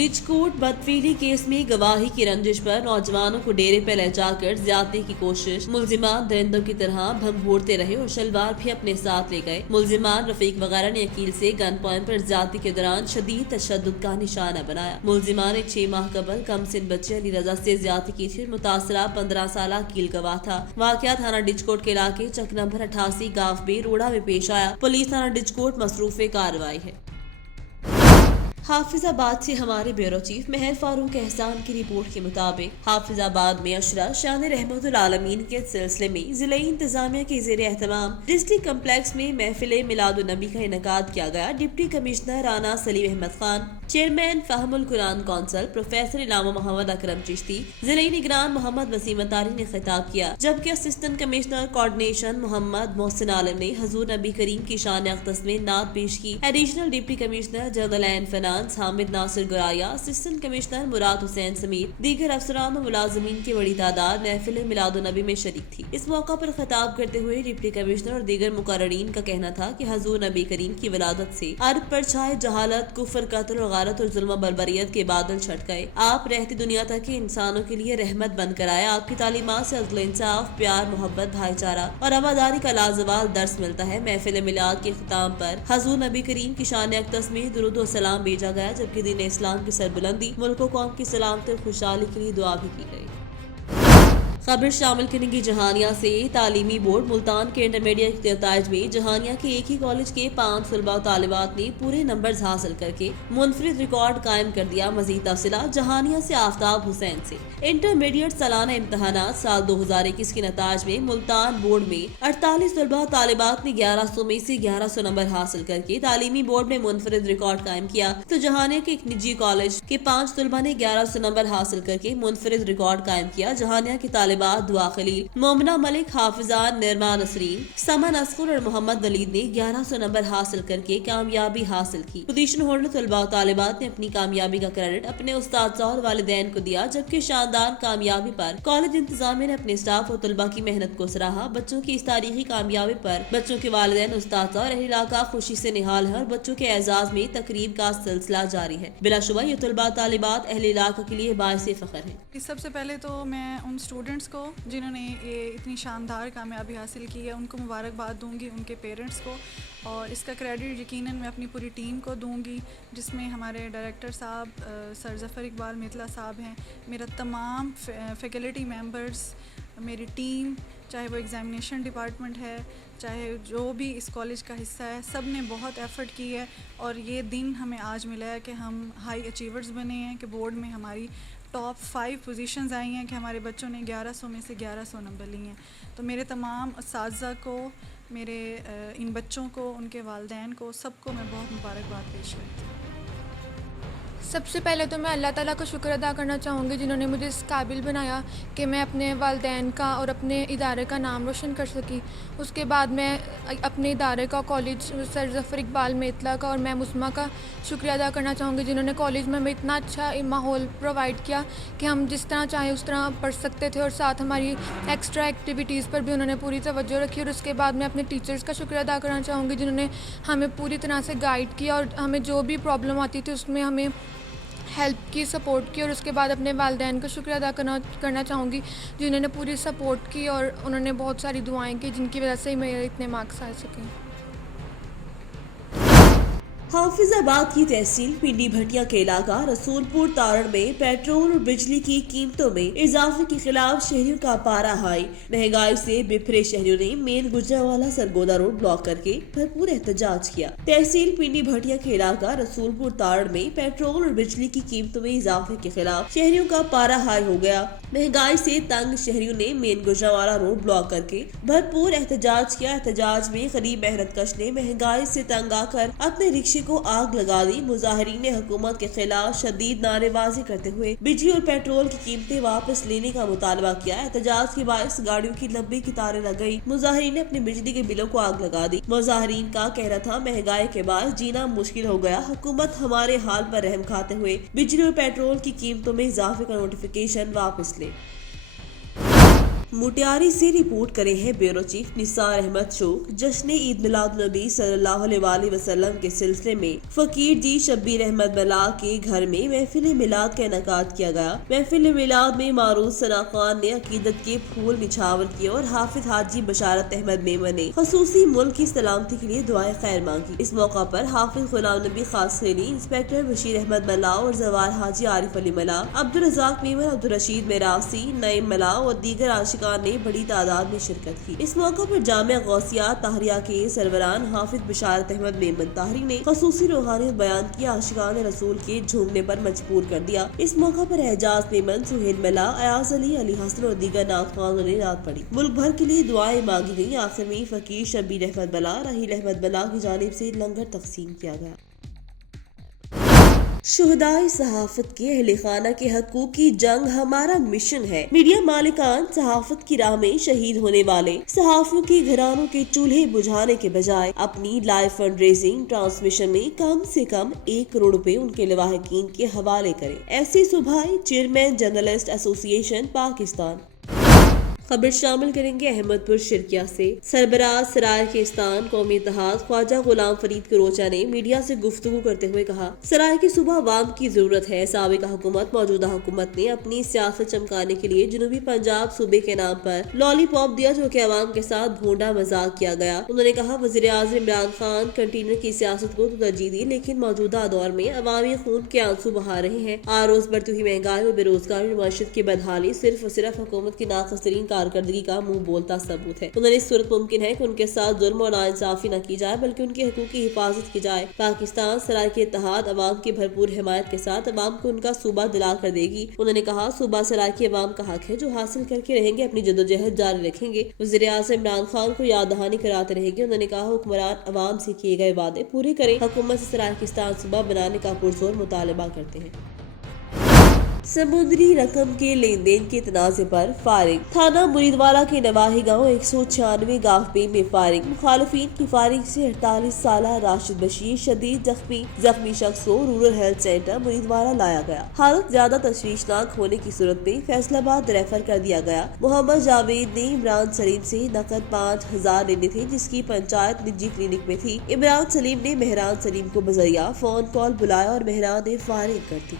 Dijkot बदफेली case में गवाही की रंजिश पर नौजवानों को डेरे पर ले जाकर ज्यादती की कोशिश। मुलजिमान दरिंदों की तरह भंगोड़ते रहे और शलवार भी अपने साथ ले गए। मुलजिमान रफीक वगैरह ने वकील से गन पॉइंट पर ज्यादती के दौरान शदीद तशद्दुद का निशाना बनाया। मुलजिमान ने 6 माह कबल कम सिन बच्चे अली रजा से ज्यादती की थी। मुतासरा 15 साल कील गवाह था। वाकया थाना डिचकोट के इलाके चक नंबर 88 गांव बे रोड़ा में पेश आया। पुलिस थाना डिचकोट मसरूफ कार्रवाई है। हाफिजाबाद से हमारे ब्यूरो चीफ मेहर फारूक एहसान की रिपोर्ट के मुताबिक हाफिजाबाद में अशरा शान रहमतुल आलमीन के सिलसिले में जिले इंतजामिया के ज़ेरे एहतमाम डिस्ट्रिक्ट कम्प्लेक्स में महफिल मिलादुन नबी का इनेकाद किया गया। Deputy commissioner Rana Saleem Ahmed Khan, chairman Fahmul Quran council professor Allama Mohammad Akram Chishti, जिले निगरान मोहम्मद वसीम अतारी ने खिताब किया, जबकि assistant commissioner coordination Mohammad Mohsin Alam ने हजूर नबी करीम की शान अक़दस में नात पेश की। Additional deputy commissioner general finance Hamid Nasir Goraya, assistant commissioner Murad Hussain समेत दीगर अफसरान और मुलाजमीन की बड़ी तादाद महफिल मिलादुन नबी में शरीक थी। इस मौका पर खिताब करते हुए डिप्टी कमिश्नर और दीगर मुकर्ररीन का कहना था कि हजूर नबी करीम की विलादत से अरब पर छाए जहालत, कुफर, कत्ल और गारत और जुल्म बर्बरियत के बादल छट गए। आप रहती दुनिया तक के इंसानों के लिए रहमत बनकर आए। आपकी तालीमात से अदल, इंसाफ, प्यार, मोहब्बत, भाईचारा और आबादारी का लाजवाल दर्स मिलता है। महफिल मिलाद के खिताम पर हजूर नबी करीम की शान अक़दस में दुरूद और सलाम भेजा गया, जबकि दीन इस्लाम की सरबुलंदी, मुल्क और कौम की सलामती और खुशहाली के लिए दुआ भी की गई। खबर शामिल करने की जहानिया से तालीमी बोर्ड मुल्तान के इंटरमीडिएट के नताइज में जहानिया के एक ही कॉलेज के 5 तलबा और तालिबात ने पूरे नंबर्स हासिल करके मुनफरिद रिकॉर्ड कायम कर दिया। मजीद तफसीलात जहानिया से आफ्ताब हुसैन से। इंटरमीडिएट सालाना इम्तहानात साल 2021 के नताइज में मुल्तान बोर्ड में 48 तलबा और तालिबात ने 1100 में से 1100 नंबर हासिल करके तालीमी बोर्ड में मुनफरिद रिकॉर्ड कायम किया, तो जहानिया के एक निजी कॉलेज के 5 तलबा ने 1100 नंबर हासिल करके मुनफरिद रिकॉर्ड कायम किया। जहानिया की तालिबात दुआ खलील, मोमना मलिक, हाफिजान निर्मा नसरीन, समन असफर और मोहम्मद वलीद ने 1100 नंबर हासिल करके कामयाबी हासिल की। पोजीशन होल्डर तलबा और तालिबात ने अपनी कामयाबी का क्रेडिट अपने उस्ताद और वालिदैन को दिया, जबकि शानदार कामयाबी पर कॉलेज इंतजामिया ने अपने स्टाफ और तलबा की मेहनत को सराहा। बच्चों की इस तारीखी कामयाबी पर बच्चों के वालिदैन, उस्ताद और अहल इलाका खुशी से निहाल है और बच्चों के एजाज में तकरीब का सिलसिला जारी है। बिलाशुबा ये तलबा तालिबात अहल इलाका के लिए बाइसे फख्र है। सबसे पहले तो मैं उन स्टूडेंट्स को जिन्होंने ये इतनी शानदार कामयाबी हासिल की है उनको मुबारकबाद दूंगी, उनके पेरेंट्स को, और इसका क्रेडिट यकीनन मैं अपनी पूरी टीम को दूंगी, जिसमें हमारे डायरेक्टर साहब सर ज़फ़र इकबाल मितला साहब हैं, मेरा तमाम फैकल्टी मेंबर्स, मेरी टीम, चाहे वो एग्ज़ामिनेशन डिपार्टमेंट है, चाहे जो भी इस कॉलेज का हिस्सा है, सब ने बहुत एफ़र्ट की है और ये दिन हमें आज मिला है कि हम हाई अचीवर्स बने हैं, कि बोर्ड में हमारी टॉप 5 पोजीशंस आई हैं, कि हमारे बच्चों ने 1100 में से 1100 नंबर लिए हैं। तो मेरे तमाम असातिज़ा को, मेरे इन बच्चों को, उनके वालिदैन को, सबको मैं बहुत मुबारकबाद पेश करती हूँ। सबसे पहले तो मैं अल्लाह ताला का शुक्र अदा करना चाहूँगी जिन्होंने मुझे इस काबिल बनाया कि मैं अपने वालिदैन का और अपने इदारे का नाम रोशन कर सकी। उसके बाद मैं अपने इदारे का, कॉलेज सर ज़फ़र इकबाल मितला का और मैम उस्मा का शुक्रिया अदा करना चाहूँगी, जिन्होंने कॉलेज में हमें इतना अच्छा माहौल प्रोवाइड किया कि हम जिस तरह चाहें उस तरह पढ़ सकते थे, और साथ हमारी एक्स्ट्रा एक्टिविटीज़ पर भी उन्होंने पूरी तवज्जो रखी। और उसके बाद मैं अपने टीचर्स का शुक्रिया अदा करना चाहूँगी जिन्होंने हमें पूरी तरह से गाइड किया और हमें जो भी प्रॉब्लम आती थी उसमें हमें हेल्प की, सपोर्ट की। और उसके बाद अपने वालिदैन का शुक्रिया अदा करना चाहूँगी जिन्होंने पूरी सपोर्ट की और उन्होंने बहुत सारी दुआएं की, जिनकी वजह से ही मेरे इतने मार्क्स आ सके। हाफिजाबाद की तहसील पिंडी भटिया के इलाका रसूलपुर तारण में पेट्रोल और बिजली की कीमतों में इजाफे के खिलाफ शहरियों का पारा हाई। महंगाई से बिफरे शहरियों ने main Gujranwala Sargodha road block करके भरपूर एहतजाज किया। तहसील पिंडी भटिया के इलाका रसूलपुर तारण में पेट्रोल और बिजली की कीमतों में इजाफे के खिलाफ शहरियों का पारा हाई हो गया। महंगाई से तंग शहरियों ने मेन गुजरावाला रोड ब्लॉक करके भरपूर एहतजाज किया। एहतजाज में गरीब मेहनतकश ने महंगाई से तंग आकर अपने रिक्शे को आग लगा दी। मुजाहिरीन ने हुकूमत के खिलाफ शदीद नारेबाजी करते हुए बिजली और पेट्रोल की कीमतें वापस लेने का मुतालबा किया। एहतजाज के बायस गाड़ियों की लंबी कतारें लग गयी। मुजाहिरीन ने अपने बिजली के बिलों को आग लगा दी। मुजाहिरीन का कहना था महंगाई के बाद जीना मुश्किल हो गया, हुकूमत हमारे हाल पर रहम खाते हुए बिजली और पेट्रोल की कीमतों में इजाफे का नोटिफिकेशन वापस ले। मुटियारी से रिपोर्ट करे हैं ब्यूरो चीफ निसार अहमद शोक। जश्न ईद मिलाद नबी सल्लल्लाहु अलैहि वसल्लम के सिलसिले में फकीर जी शब्बीर अहमद बला के घर में महफिल मिलाद का इनेकाद किया गया। महफिल मिलाद में मारूफ सना खान ने अकीदत के फूल निछावर किए और हाफिज हाजी बशारत अहमद मेमन ने खसूसी मुल्क की सलामती के लिए दुआए खैर मांगी। इस मौका पर हाफिज गुलाम नबी खासखेनी, इंस्पेक्टर बशीर अहमद मला और जवार हाजी आरिफ अली मला, अब्दुल रज़ाक मेमन, अब्दुल रशीद मेरासी, नईम मला और दीगर आशिकान ने बड़ी तादाद में शिरकत की। इस मौका पर जामिया गौसिया ताहरिया के सरबरान हाफिज बशारत अहमद मेमन ताहरी ने खसूसी रूहानियत बयान की, आशिकान रसूल के झूमने पर मजबूर कर दिया। इस मौका पर एजाज मेमन, सुहेल मला, अयाज अली, अली हसन और दीगर नातखानों ने नात पढ़ी। मुल्क भर के लिए दुआएं मांगी गयी। आखिर में फकीर शब्बीर अहमद बला, राहील अहमद बला की जानिब से लंगर तकसीम किया गया। शुहदाए सहाफत के अहले खाना के हकूक की जंग हमारा मिशन है। मीडिया मालिकान सहाफत की राह में शहीद होने वाले सहाफियों के घरानों के चूल्हे बुझाने के बजाय अपनी लाइव फंड रेजिंग ट्रांसमिशन में कम से कम 1 करोड़ रुपए उनके लवाहकीन के हवाले करें। ऐसी सुबह चेयरमैन जर्नलिस्ट एसोसिएशन पाकिस्तान। खबर शामिल करेंगे अहमदपुर शिरकिया से। सरबराह सराय केस्तान कौमी इत्तेहाद ख्वाजा गुलाम फरीद करोचा ने मीडिया से गुफ्तगू करते हुए कहा, सराय की सुबह अवाम की जरूरत है। साबिका हुकूमत मौजूदा हुकूमत ने अपनी सियासत चमकाने के लिए जनूबी पंजाब सूबे के नाम पर लॉलीपॉप दिया, जो कि अवाम के साथ भोंडा मजाक किया गया। उन्होंने कहा, वज़ीर आज़म इमरान खान कंटेनर की सियासत को तो तरजीह दी, लेकिन मौजूदा दौर में अवामी खून के आंसू बहा रहे हैं। रोज बढ़ती हुई महंगाई और बेरोजगारी, मईशत की बदहाली सिर्फ और सिर्फ हुकूमत की नाक़ासतरीन कारकर्दगी का मुंह बोलता सबूत है। उन्होंने इस सूरत मुमकिन है कि उनके साथ जुल्म और नाइंसाफी न की जाए, बल्कि उनके हकूक की हिफाजत की जाए। पाकिस्तान सराय के इत्तेहाद अवाम की भरपूर हिमायत के साथ अवाम को उनका सूबा दिला कर देगी। उन्होंने कहा, सूबा सराय की अवाम का हक है, जो हासिल करके रहेंगे, अपनी जद्दोजहद जारी रखेंगे। वज़ीर आज़म इमरान खान को याद दहानी कराते रहेंगे। उन्होंने कहा, हुक्मरान अवाम से किए गए वादे पूरे करें। हुकूमत से सराय किस्तान सूबा बनाने का पुरजोर मुतालबा करते हैं। समुद्री रकम के लेन देन के तनाज़े पर फायरिंग। थाना मुरीदवाला के नवाही गाँव 196 गाफबे में फायरिंग। मुखालिफिन की फायरिंग से 48 साल राशिद बशीर शदीद जख्मी शख्स को रूरल हेल्थ सेंटर मुरीदवाला लाया गया। हालत ज्यादा तशवीशनाक होने की सूरत में फैसलाबाद रेफर कर दिया गया। मोहम्मद जावेद ने इमरान सलीम से नकद 5000 लेने थे, जिसकी पंचायत निजी क्लिनिक में थी। इमरान सलीम ने मेहरान सलीम को बजरिया फोन कॉल बुलाया और मेहरान ने फायरिंग कर दी।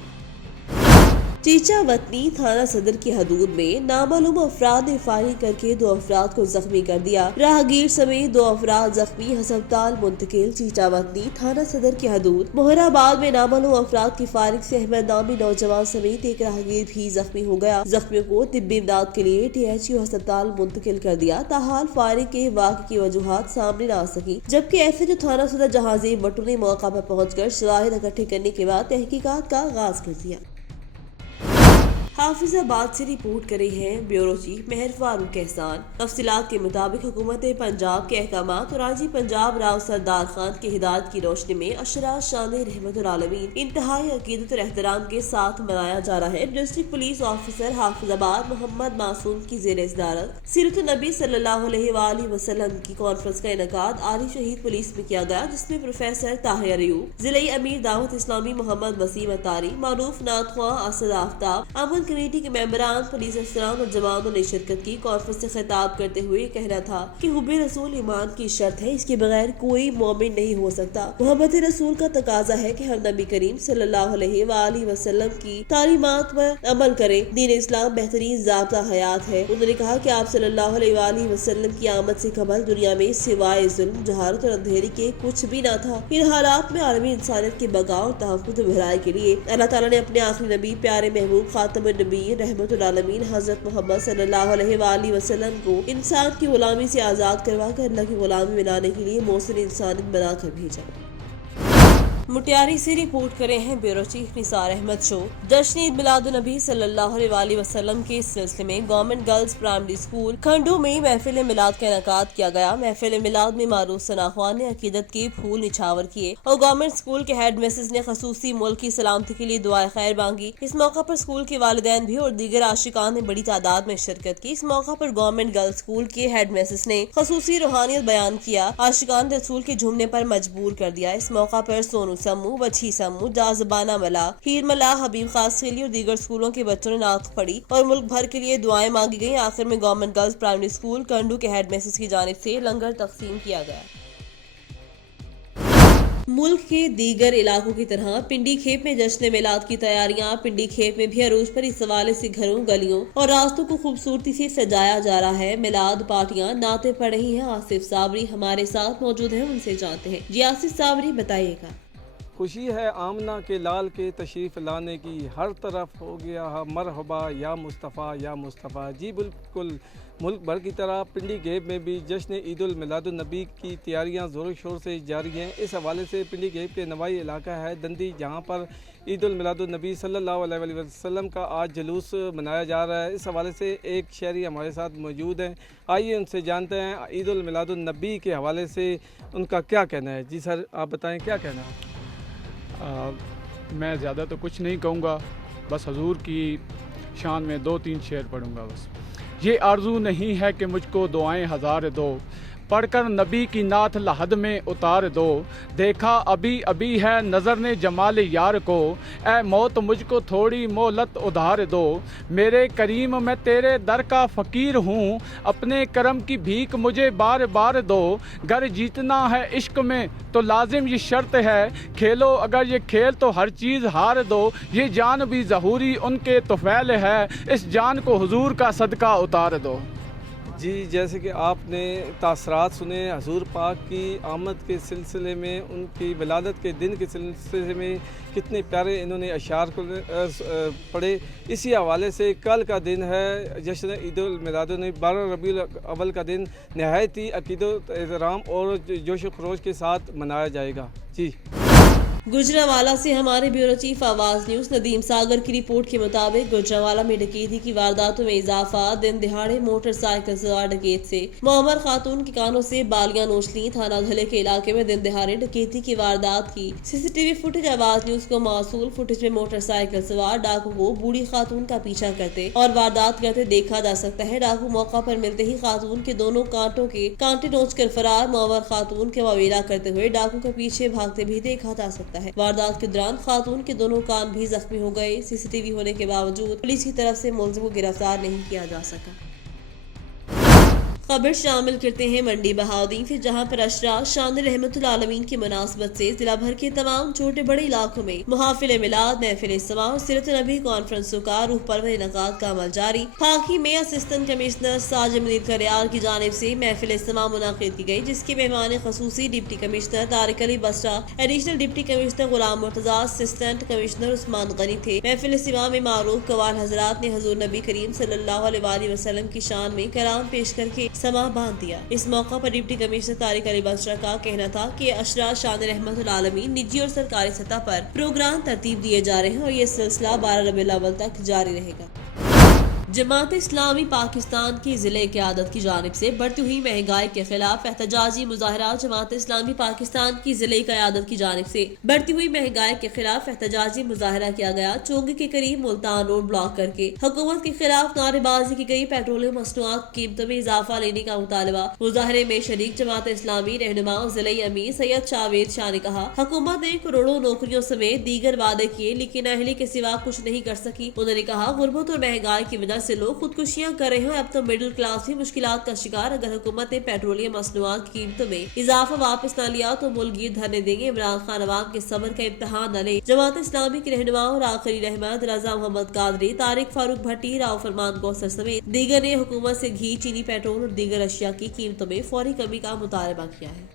चीचा वतनी थाना सदर की हदूद में नामालूम अफराद ने फायरिंग करके 2 अफराद को जख्मी कर दिया। राहगीर समेत 2 अफराद जख्मी, अस्पताल मुंतकिल। चीचा वतनी थाना सदर की हदूद मोहराबाद में नामालूम अफराद की फायरिंग से अहमद नामी नौजवान समेत एक राहगीर भी जख्मी हो गया। जख्मियों को तिब्बी इमदाद के लिए THU अस्पताल मुंतकिल कर दिया। ताहाल फायरिंग के वाक़े की वजूहात सामने न आ सकी, जबकि SHO थाना सदर जहांगीर बट्टू ने मौका पर पहुंचकर शवाहिद इकट्ठे करने के बाद तहकीकात का आगाज कर दिया। हाफिजाबाद से रिपोर्ट करे हैं ब्यूरो चीफ मेहर फारूक एहसान। तफसीलात के मुताबिक हुकूमत पंजाब के अहकामात और आजी पंजाब राव सरदार खान की हिदायत की रोशनी में अशरा शान रहमतुल आलमीन इंतहाई अकीदत और एहतराम के साथ मनाया जा रहा है। District police officer Hafizabad Muhammad Masoom की ज़ेर इदारत सीरत नबी सल्लल्लाहु अलैहि वसल्लम की कॉन्फ्रेंस का इनेकाद आली शहीद पुलिस में किया गया, जिसमें प्रोफेसर ताहिर अयूब, जिले अमीर दावत इस्लामी मोहम्मद वसीम अतारी, मारूफ नाथख्वा असद आफ्ताब, अमन कमेटी के मेंबरान, पुलिस अफसरान और जवानों ने शिरकत की। कॉन्फ्रेंस से खिताब करते हुए कहना था कि हुब्बे रसूल ईमान की शर्त है, इसके बगैर कोई मोमिन नहीं हो सकता। मोहब्बत रसूल का तकाजा है कि हम नबी करीम सल्लल्लाहु अलैहि वसल्लम की तालीमात पर अमल करें। दीन इस्लाम बेहतरीन ज़ाब्ता हयात है। उन्होंने कहा कि आप सल्लल्लाहु अलैहि वसल्लम की आमद से कबल दुनिया में सिवाय जुल्म, जहालत और अंधेरी के कुछ भी न था। इन हालात में आलमी इंसानियत के बगाव और तहफ़्फ़ुज़ और भलाई के लिए अल्लाह ताला ने अपने आखिरी नबी प्यारे महबूब खातमुन नबी रहमतुल आलमीन हजरत मोहम्मद सल्लल्लाहु अलैहि वसल्लम को इंसान की गुलामी से आज़ाद करवा कर अल्लाह की गुलामी बनाने के लिए मोहसिन इंसानियत बनाकर भेजा। मुटियारी से रिपोर्ट करे हैं ब्यूरो चीफ निसार अहमद शोक। जश्न ईद मिलादुन्नबी सल्लल्लाहु अलैहि वसल्लम के सिलसिले में government girls primary school Khandu में महफिल मिलाद का इनेकाद किया गया। महफिल मिलाद में मारूफ सना खान ने अकीदत के फूल निछावर किए और गवर्नमेंट स्कूल के हेड मिसेस ने खसूसी मुल्क की सलामती के लिए दुआए खैर मांगी। इस मौका पर स्कूल के वालिदैन भी और दीगर आशिकान ने बड़ी तादाद में शिरकत की। इस मौका पर गवर्नमेंट गर्ल्स स्कूल के हेड मिसेस ने खसूसी रूहानियत बयान किया, आशिकान रसूल के झूमने पर मजबूर कर दिया। इस मौका पर सोनू سمو، بچھی سمو، جازبانہ ملا، ہیر ملا، حبیب خاص خیلی اور دیگر اسکولوں کے بچوں نے نعت پڑھی اور ملک بھر کے لیے دعائیں مانگی گئیں۔ آخر میں گورنمنٹ گرلز پرائمری اسکول کنڈو کے ہیڈ میسٹر کی جانب سے لنگر تقسیم کیا گیا۔ ملک کے دیگر علاقوں کی طرح پنڈی کھیپ میں جشن میلاد کی تیاریاں پنڈی کھیپ میں بھی عروج پر اس حوالے سے گھروں، گلیوں اور راستوں کو خوبصورتی سے سجایا جا رہا ہے۔ میلاد پارٹیاں، نعتیں پڑھ رہی ہیں۔ آصف صابری ہمارے ساتھ موجود ہیں، ان سے جانتے ہیں۔ جی آصف صابری بتائیے گا۔ خوشی ہے آمنہ کے لال کے تشریف لانے کی، ہر طرف ہو گیا مرحبا یا مصطفیٰ یا مصطفیٰ۔ جی بالکل، ملک بھر کی طرح پنڈی گیپ میں بھی جشن عید المیلاد النبی کی تیاریاں زور و شور سے جاری ہیں۔ اس حوالے سے پنڈی گیپ کے نوائی علاقہ ہے دندی، جہاں پر عید المیلاد النبی صلی اللہ علیہ وسلم کا آج جلوس منایا جا رہا ہے۔ اس حوالے سے ایک شہری ہمارے ساتھ موجود ہیں، آئیے ان سے جانتے ہیں عید المیلاد النبی کے حوالے سے ان کا کیا کہنا ہے۔ جی سر، آپ بتائیں کیا کہنا ہے؟ میں زیادہ تو کچھ نہیں کہوں گا، بس حضور کی شان میں 2-3 شعر پڑھوں گا بس۔ یہ آرزو نہیں ہے کہ مجھ کو دعائیں ہزار دو، پڑھ کر نبی کی نعت لحد میں اتار دو، دیکھا ابھی ابھی ہے نظر نے جمال یار کو، اے موت مجھ کو تھوڑی مہلت ادھار دو، میرے کریم میں تیرے در کا فقیر ہوں، اپنے کرم کی بھیک مجھے بار بار دو، گر جیتنا ہے عشق میں تو لازم یہ شرط ہے، کھیلو اگر یہ کھیل تو ہر چیز ہار دو، یہ جان بھی ظہوری ان کے طفیل ہے، اس جان کو حضور کا صدقہ اتار دو۔ جی، جیسے کہ آپ نے تاثرات سنے حضور پاک کی آمد کے سلسلے میں، ان کی ولادت کے دن کے سلسلے میں کتنے پیارے انہوں نے اشعار کو پڑھے۔ اسی حوالے سے کل کا دن ہے جشن عید المیلاد النبی، 12 ربیع الاول کا دن نہایت ہی عقیدت و احترام اور جوش و خروش کے ساتھ منایا جائے گا۔ جی، گجرانوالہ سے ہمارے بیورو چیف آواز نیوز ندیم ساگر کی رپورٹ کے مطابق گجرانوالہ میں ڈکیتی کی وارداتوں میں اضافہ، دن دہاڑے موٹر سائیکل سوار ڈکیت سے معمر خاتون کے کانوں سے بالیاں نوچ لیں۔ تھانہ دھلے کے علاقے میں دن دہاڑے ڈکیتی کی واردات کی CCTV فوٹیج آواز نیوز کو موصول۔ فوٹیج میں موٹر سائیکل سوار ڈاکو کو بوڑھی خاتون کا پیچھا کرتے اور واردات کرتے دیکھا جا سکتا ہے۔ ڈاکو موقع پر ملتے ہی خاتون کے دونوں کانٹوں کے کانٹے نوچ کر فرار، معمر خاتون کے واویلا کرتے ہوئے ڈاکو کے پیچھے بھاگتے بھی دیکھا جا سکتا ہے۔ واردات کے دوران خاتون کے دونوں کان بھی زخمی ہو گئے۔ CCTV ہونے کے باوجود پولیس کی طرف سے ملزم کو گرفتار نہیں کیا جا سکا۔ خبر شامل کرتے ہیں منڈی بہاؤدین سے، جہاں پر عشرہ شان رحمت العالمین کی مناسبت سے ضلع بھر کے تمام چھوٹے بڑے علاقوں میں محافل میلاد، محفل سماع اور سیرت نبی کانفرنسوں کا روح پرور انعقاد کا عمل جاری۔ پھاکی میں اسسٹنٹ کمشنر ساجد منیر کریار کی جانب سے محفل سماع منعقد کی گئی، جس کے مہمان خصوصی ڈپٹی کمشنر طارق علی بسرا، additional deputy commissioner Ghulam Murtaza, assistant commissioner عثمان غنی تھے۔ محفل سماع میں معروف قوال حضرات نے حضور نبی کریم صلی اللہ علیہ وسلم کی شان میں کلام پیش کر کے سماع باندھ دیا۔ اس موقع پر ڈپٹی کمشنر طارق علی بسرا کا کہنا تھا کہ عشرہ شان رحمت العالمین نجی اور سرکاری سطح پر پروگرام ترتیب دیے جا رہے ہیں اور یہ سلسلہ 12 ربیع الاول تک جاری رہے گا۔ جماعت اسلامی پاکستان کی ضلع قیادت کی جانب سے بڑھتی ہوئی مہنگائی کے خلاف احتجاجی مظاہرہ۔ جماعت اسلامی پاکستان کی ضلع قیادت کی جانب سے بڑھتی ہوئی مہنگائی کے خلاف احتجاجی مظاہرہ کیا گیا۔ چونگی کے قریب ملتان روڈ بلاک کر کے حکومت کے خلاف نعرے بازی کی گئی۔ پیٹرولیم مصنوعات کی قیمتوں میں اضافہ لینے کا مطالبہ۔ مظاہرے میں شریک جماعت اسلامی رہنما ضلع امیر سید جاوید شاہ نے کہا، حکومت نے کروڑوں نوکریوں سمیت دیگر وعدے کیے لیکن اہلی کے سوا کچھ نہیں کر سکی۔ انہوں نے کہا، غربت اور مہنگائی کی وجہ سے لوگ خودکشیاں کر رہے ہیں۔ اب تو مڈل کلاس بھی مشکلات کا شکار۔ اگر حکومت نے پیٹرولیم مصنوعات کی قیمتوں میں اضافہ واپس نہ لیا تو ملک گیر دھرنے دیں گے۔ عمران خان عوام کے صبر کا امتحان نہ لے۔ جماعت اسلامی کے رہنما اور آخری رحمت رضا محمد قادری، طارق فاروق بھٹی، راؤ فرمان کوثر سمیت دیگر نے حکومت سے گھی، چینی، پیٹرول اور دیگر اشیاء کی قیمتوں میں فوری کمی کا مطالبہ کیا ہے۔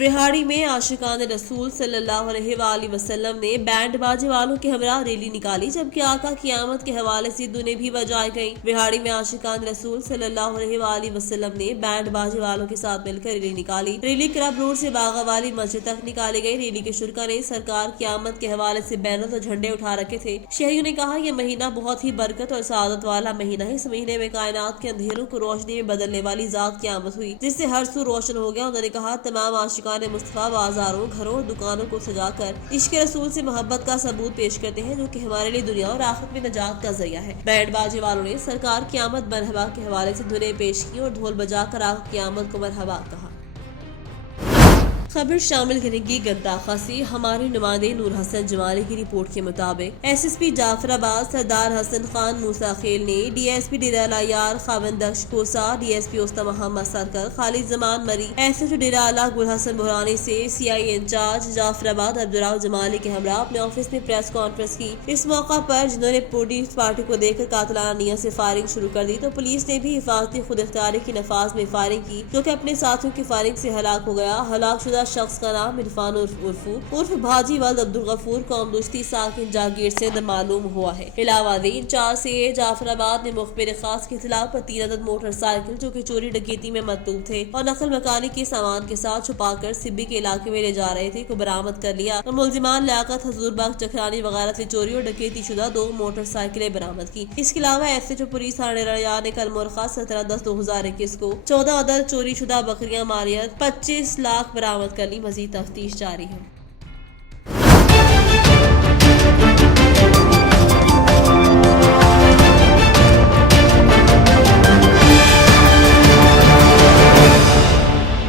وہاڑی میں عاشقان رسول صلی اللہ علیہ وآلہ وسلم نے بینڈ باجے والوں کے ہمراہ ریلی نکالی، جبکہ آقا کی آمد کے حوالے سے دنیں بھی بجائی گئیں۔ وہاڑی میں عاشقان رسول صلی اللہ علیہ وآلہ وسلم نے بینڈ باجے والوں کے ساتھ مل کر ریلی نکالی۔ ریلی کلب روڈ سے باغا والی مسجد تک نکالی گئی۔ ریلی کے شرکا نے سرکار کی آمد کے حوالے سے بینر اور جھنڈے اٹھا رکھے تھے۔ شہریوں نے کہا، یہ مہینہ بہت ہی برکت اور سعادت والا مہینہ ہے۔ اس مہینے میں کائنات کے اندھیروں کو روشنی میں بدلنے والی ذات کی آمد ہوئی، جس سے ہر سو روشن ہو گیا۔ انہوں نے کہا، تمام عاشقان مصطفیٰ بازاروں، گھروں اور دکانوں کو سجا کر عشق رسول سے محبت کا ثبوت پیش کرتے ہیں، جو کہ ہمارے لیے دنیا اور آخرت میں نجات کا ذریعہ ہے۔ بینڈ باجے والوں نے سرکار کی آمد مرحبا کے حوالے سے دھنیں پیش کی اور ڈھول بجا کر آقا کی آمد کو مرحبا کہا۔ خبر شامل کریں گی گنداخہ سے ہمارے نمائندے نور حسن جمالی کی رپورٹ کے مطابق ایس ایس پی جعفر آباد سردار حسن خان موسیٰ خیل نے ڈی ایس پی ڈیرہ لایار خاوندخش کوسا، ڈی ایس پی استا محمد سرکر، خالد زمان مری، ایس ایچ او ڈیرہ اعلیٰ گل حسن بحرانی سے سی آئی انچارج جعفر آباد عبدالرؤ جمالی کے ہمراہ اپنے آفس میں پریس کانفرنس کی۔ اس موقع پر جنہوں نے پولیس پارٹی کو دیکھ کر قاتلانہ نیت سے فائرنگ شروع کر دی تو پولیس نے بھی حفاظتی خود اختیاری کی نفاذ میں فائرنگ کی، جو کہ اپنے ساتھیوں کی فائرنگ سے ہلاک ہو گیا۔ ہلاک شدہ شخص کا نام عرفان عرف بھاجی ولد عبدالغفور قوم دشتی ساکن جاگیر سے معلوم ہوا ہے۔ علاوہ دین 4 سے جعفر آباد نے مخبر خاص کی اطلاع پر 3 عدد موٹر سائیکل جو کہ چوری ڈکیتی میں مطلوب تھے اور نقل مکانی کے سامان کے ساتھ چھپا کر سبی کے علاقے میں لے جا رہے تھے کو برآمد کر لیا اور ملزمان لیاقت، حضور باغ، چکرانی وغیرہ سے چوری اور ڈکیتی شدہ 2 موٹر سائیکلیں برآمد کی۔ اس کے علاوہ ایس ایچ او پولیس تھانہ ریاض نے کل مرخہ 17/10/2021 کو 14 عدد چوری شدہ بکریاں مالیت 25 لاکھ برآمد کر لی۔ مزید تفتیش جاری ہے۔